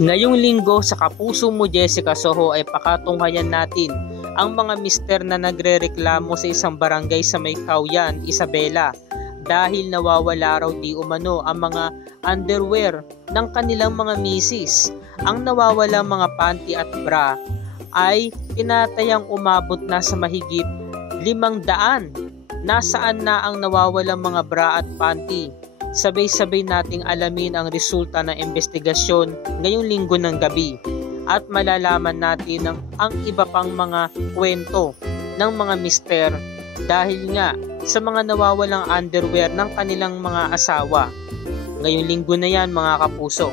Ngayong linggo sa Kapuso Mo Jessica Soho ay pakatunghayan natin ang mga mister na nagrereklamo sa isang barangay sa May Cauyan, Isabela dahil nawawala raw di umano ang mga underwear ng kanilang mga misis. Ang nawawalang mga panty at bra ay tinatayang umabot na sa mahigit 500. Nasaan na ang nawawalang mga bra at panty? Sabay-sabay nating alamin ang resulta ng investigasyon ngayong linggo ng gabi at malalaman natin ang iba pang mga kwento ng mga mister dahil nga sa mga nawawalang underwear ng kanilang mga asawa. Ngayong linggo na yan mga kapuso.